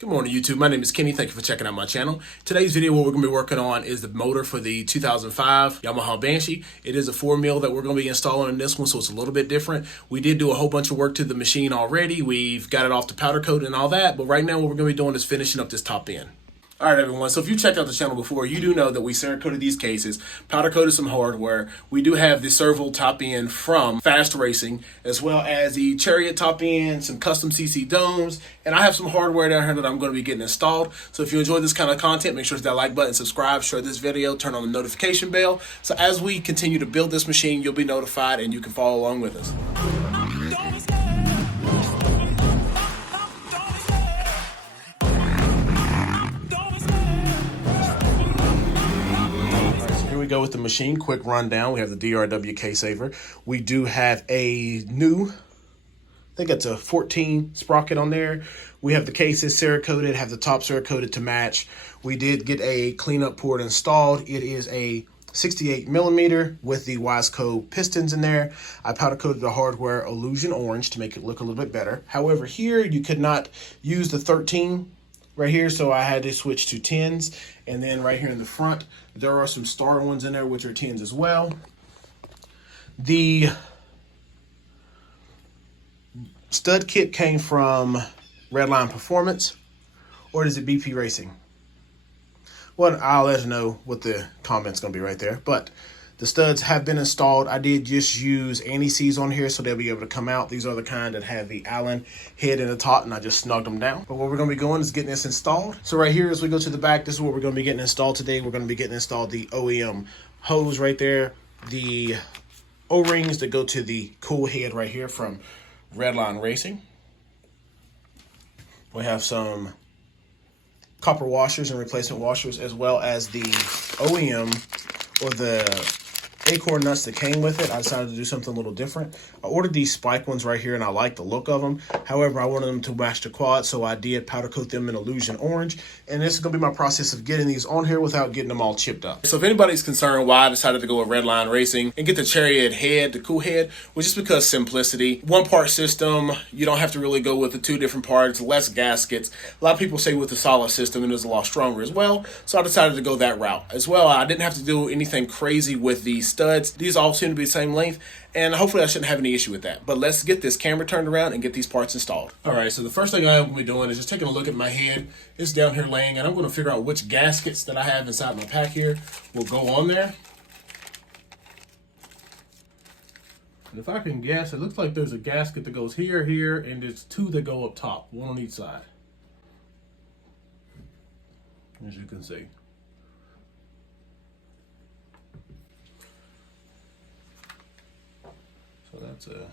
Good morning, YouTube. My name is Kenny. Thank you for checking out my channel. Today's video, what we're going to be working on is the motor for the 2005 Yamaha Banshee. It is a 4 mil that we're going to be installing in this one, so it's a little bit different. We did do a whole bunch of work to the machine already. We've got it off the powder coat and all that, but right now what we're going to be doing is finishing up this top end. All right, everyone. So if you checked out the channel before, you do know that we Cerakoted these cases, powder coated some hardware. We do have the servo top end from Fast Racing, as well as the Chariot top end, some custom CC domes, and I have some hardware down here that I'm going to be getting installed. So if you enjoy this kind of content, make sure to hit that like button, subscribe, share this video, turn on the notification bell. So as we continue to build this machine, you'll be notified and you can follow along with us. Here we go with the machine. Quick rundown. We have the DRW case saver. We do have a new, I think it's a 14 sprocket on there. We have the cases Cerakoted, have the top Cerakoted to match. We did get a cleanup port installed. It is a 68mm with the Wiseco pistons in there. I powder coated the hardware illusion orange to make it look a little bit better. However, here you could not use the 13 right here, so I had to switch to 10s. And then right here in the front, there are some star ones in there, which are 10s as well. The stud kit came from Redline Performance, or is it BP Racing? Well, I'll let you know what the comment's gonna be right there. But the studs have been installed. I did just use anti-seize on here, so they'll be able to come out. These are the kind that have the Allen head and the top, and I just snugged them down. But what we're gonna be going is getting this installed. So right here, as we go to the back, this is what we're gonna be getting installed today. We're gonna be getting installed the OEM hose right there, the O-rings that go to the Cool Head right here from Redline Racing. We have some copper washers and replacement washers, as well as the OEM or the acorn nuts that came with it. I decided to do something a little different. I ordered these spike ones right here, and I like the look of them. However, I wanted them to match the quad, so I did powder coat them in illusion orange. And this is going to be my process of getting these on here without getting them all chipped up. So if anybody's concerned why I decided to go with Redline Racing and get the Chariot head, the Cool Head, was just because simplicity. One part system, you don't have to really go with the two different parts, less gaskets. A lot of people say with the solid system, it is a lot stronger as well. So I decided to go that route. As well, I didn't have to do anything crazy with the studs. These all seem to be the same length, and hopefully I shouldn't have any issue with that. But let's get this camera turned around and get these parts installed. All right, so the first thing I'm going to be doing is just taking a look at my head. It's down here laying, and I'm going to figure out which gaskets that I have inside my pack here will go on there. And if I can guess, it looks like there's a gasket that goes here, here, and there's two that go up top, one on each side, as you can see. So that's a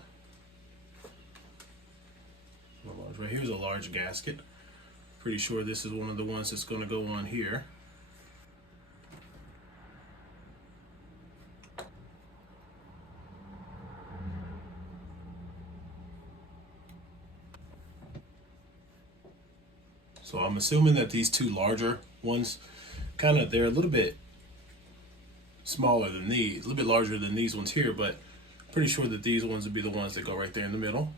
large, right here's a large gasket. Pretty sure this is one of the ones that's going to go on here. So I'm assuming that these two larger ones, they're a little bit smaller than these, a little bit larger than these ones here, but pretty sure that these ones would be the ones that go right there in the middle.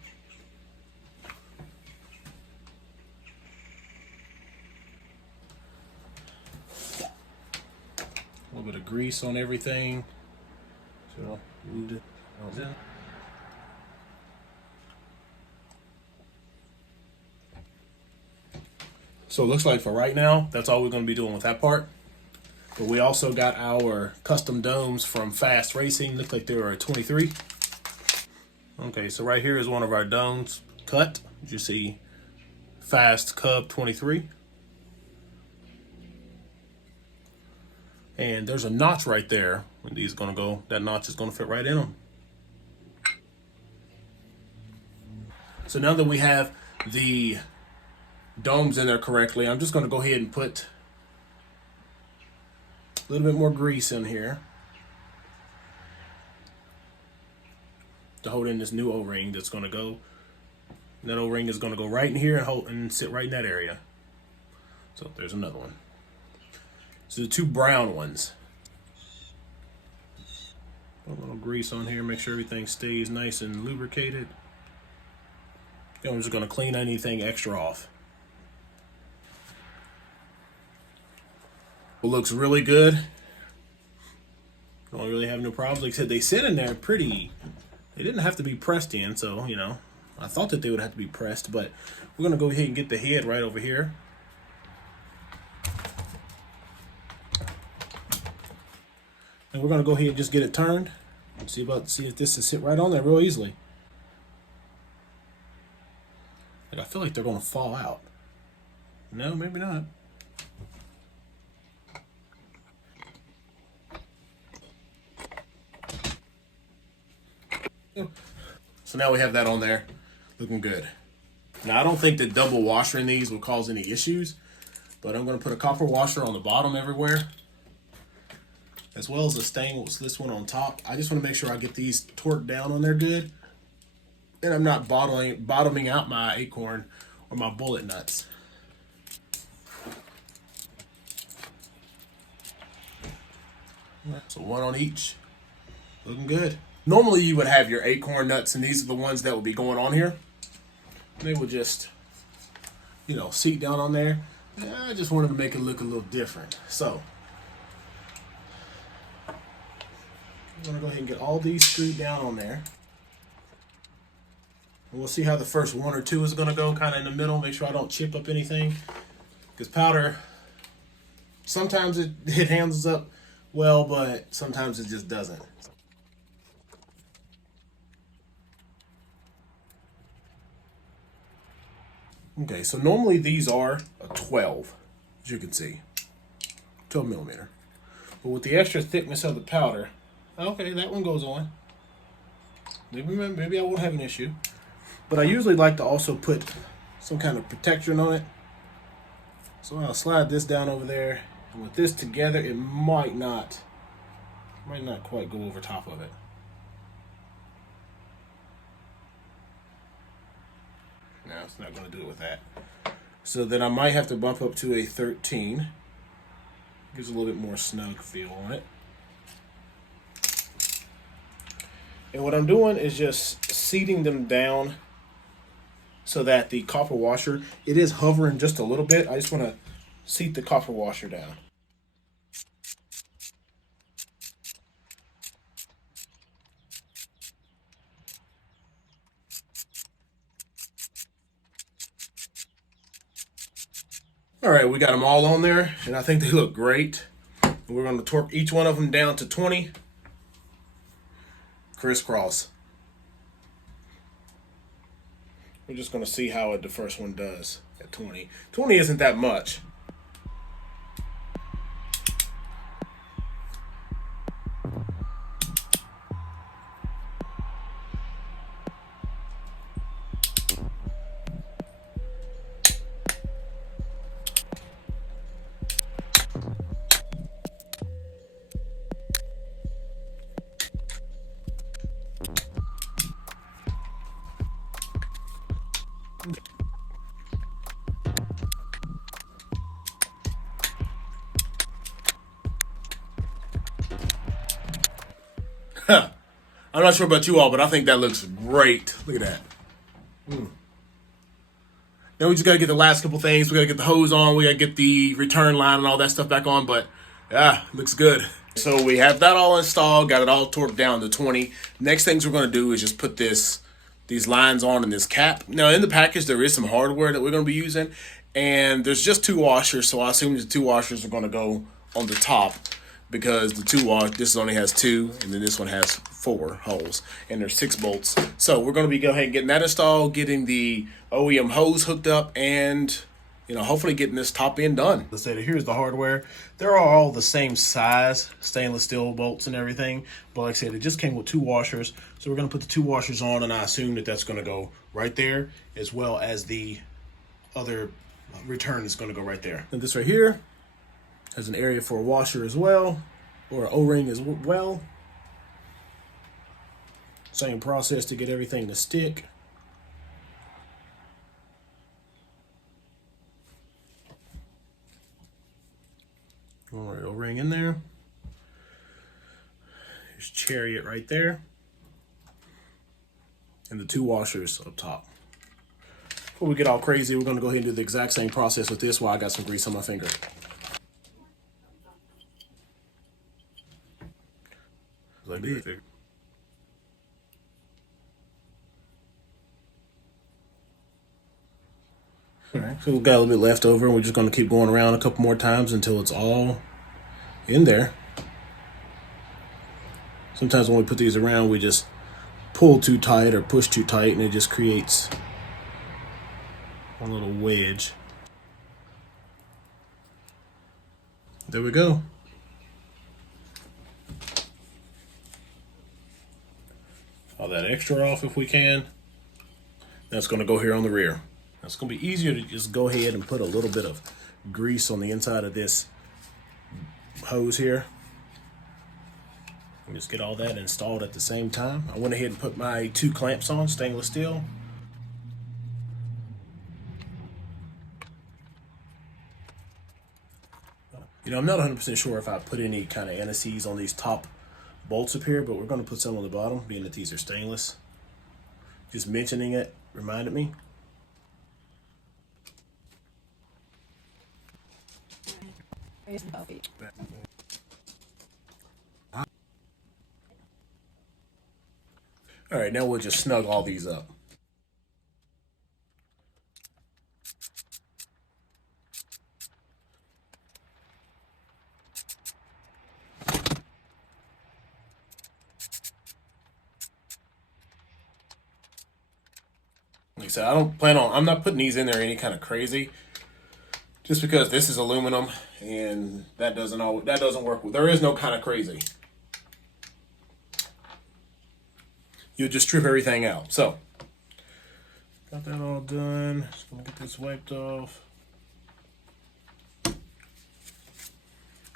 A little bit of grease on everything. So it looks like for right now, that's all we're going to be doing with that part. But we also got our custom domes from Fast Racing. Looks like they were a 23. Okay, so right here is one of our domes cut. As you see, Fast Cub 23. And there's a notch right there. When these are going to go, that notch is going to fit right in them. So now that we have the domes in there correctly, I'm just going to go ahead and put a little bit more grease in here to hold in this new O-ring that's going to go. And that O-ring is going to go right in here and hold and sit right in that area. So there's another one. So the two brown ones. Put a little grease on here, make sure everything stays nice and lubricated. And I'm just going to clean anything extra off. It looks really good. Don't really have no problems. Like I said, they sit in there pretty. They didn't have to be pressed in, so, you know, I thought that they would have to be pressed, but we're going to go ahead and get the head right over here. And we're going to go ahead and just get it turned. See if this will sit right on there real easily. Like, I feel like they're going to fall out. No, maybe not. So now we have that on there, looking good. Now I don't think that double washer in these will cause any issues, but I'm going to put a copper washer on the bottom everywhere, as well as a stainless one on top. I just want to make sure I get these torqued down on there good, and I'm not bottoming out my acorn or my bullet nuts. So one on each, looking good. Normally you would have your acorn nuts, and these are the ones that would be going on here. They would just, you know, seat down on there. I just wanted to make it look a little different. So I'm gonna go ahead and get all these screwed down on there. And we'll see how the first one or two is gonna go, kind of in the middle. Make sure I don't chip up anything, because powder, sometimes it handles up well, but sometimes it just doesn't. Okay, so normally these are a 12, as you can see, 12 millimeter. But with the extra thickness of the powder, okay, that one goes on. Maybe I won't have an issue. But I usually like to also put some kind of protection on it. So I'll slide this down over there. And with this together, it might not quite go over top of it. No, it's not going to do it with that. So then I might have to bump up to a 13. Gives a little bit more snug feel on it. And what I'm doing is just seating them down so that the copper washer, it is hovering just a little bit. I just want to seat the copper washer down. All right, we got them all on there, and I think they look great. We're going to torque each one of them down to 20. Crisscross. We're just going to see how the first one does at 20. 20 isn't that much. I'm not sure about you all, but I think that looks great. Look at that. Now we just got to get the last couple things. We got to get the hose on. We got to get the return line and all that stuff back on. But yeah, looks good. So we have that all installed. Got it all torqued down to 20. Next things we're going to do is just put these lines on in this cap. Now in the package there is some hardware that we're going to be using, and there's just 2 washers. So I assume the 2 washers are going to go on the top, because the this only has 2, and then this one has 4 holes, and there's 6 bolts. So we're going to go ahead and getting that installed, getting the OEM hose hooked up, and hopefully getting this top end done. Let's say that here's the hardware. They're all the same size, stainless steel bolts and everything. But like I said, it just came with 2 washers. So we're going to put the 2 washers on, and I assume that that's going to go right there, as well as the other return is going to go right there. And this right here has an area for a washer as well, or an O-ring as well. Same process to get everything to stick. All right, O-ring in there. There's Chariot right there. And the 2 washers up top. Before we get all crazy, we're going to go ahead and do the exact same process with this while I got some grease on my finger. bit. All right, so we've got a little bit left over, and we're just going to keep going around a couple more times until it's all in there. Sometimes when we put these around, we just pull too tight or push too tight, and it just creates a little wedge. There we go. All that extra off if we can. That's going to go here on the rear. It's going to be easier to just go ahead and put a little bit of grease on the inside of this hose here. And just get all that installed at the same time. I went ahead and put my 2 clamps on, stainless steel. You know, I'm not 100% sure if I put any kind of anti-seize on these top bolts up here, but we're going to put some on the bottom, being that these are stainless. Just mentioning it reminded me. All right, now we'll just snug all these up. Like I said, I'm not putting these in there any kind of crazy, just because this is aluminum and that doesn't work. There is no kind of crazy. You'll just strip everything out. So, got that all done. Just gonna get this wiped off.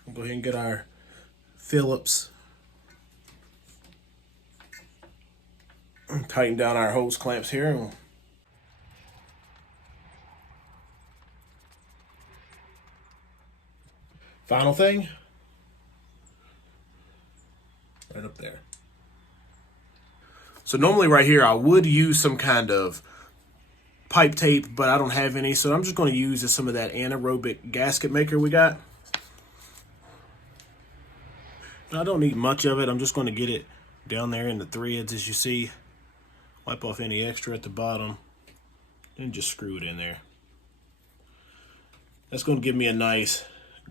We'll go ahead and get our Phillips. Tighten down our hose clamps here. Final thing, right up there. So normally right here, I would use some kind of pipe tape, but I don't have any. So I'm just going to use some of that anaerobic gasket maker we got. I don't need much of it. I'm just going to get it down there in the threads, as you see. Wipe off any extra at the bottom, and just screw it in there. That's going to give me a nice,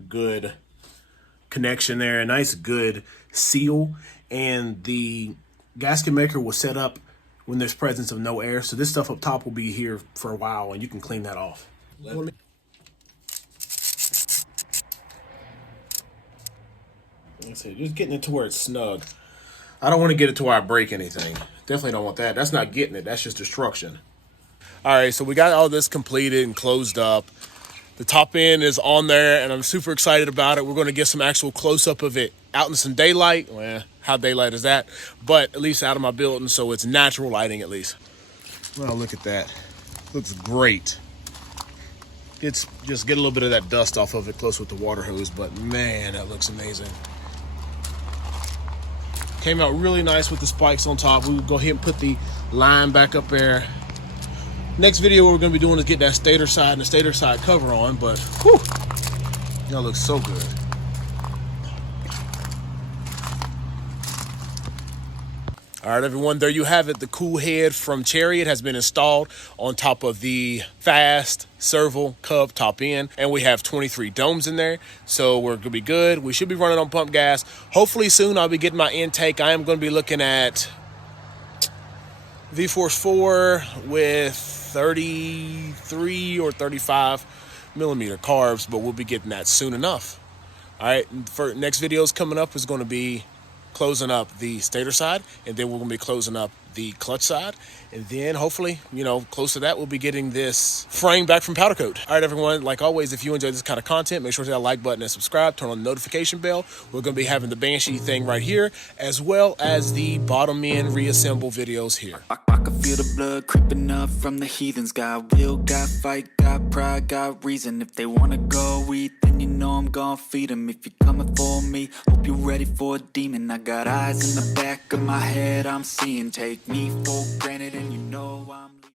good connection there, a nice, good seal. And the gasket maker will set up when there's presence of no air. So this stuff up top will be here for a while, and you can clean that off. Like I said, just getting it to where it's snug. I don't want to get it to where I break anything. Definitely don't want that. That's not getting it. That's just destruction. All right, so we got all this completed and closed up. The top end is on there, and I'm super excited about it. We're going to get some actual close-up of it out in some daylight. Well, how daylight is that? But at least out of my building, so it's natural lighting at least. Well, look at that. Looks great. It's just get a little bit of that dust off of it close with the water hose, but man, that looks amazing. Came out really nice with the spikes on top. We will go ahead and put the line back up there. Next video what we're going to be doing is get that stator side and the stator side cover on, but whew, that looks so good. All right, everyone, there you have it. The Cool Head from Chariot has been installed on top of the Fast Serval Cub top end, and we have 23 domes in there, so we're gonna be good. We should be running on pump gas. Hopefully soon I'll be getting my intake. I am gonna be looking at V-Force 4 with 33 or 35 millimeter carbs, but we'll be getting that soon enough. All right, for next videos coming up is going to be closing up the stator side, and then we're going to be closing up the clutch side, and then hopefully, you know, close to that, we'll be getting this frame back from powder coat. All right, everyone, like always, if you enjoy this kind of content, make sure to hit that like button and subscribe, turn on the notification bell. We're going to be having the Banshee thing right here, as well as the bottom end reassemble videos here. I can feel the blood creeping up from the heathens. Got will, got fight, got pride, got reason. If they wanna go eat, then you know I'm gonna feed them. If you're coming for me, hope you're ready for a demon. I got eyes in the back of my head, I'm seeing. Take me for granted, and you know I'm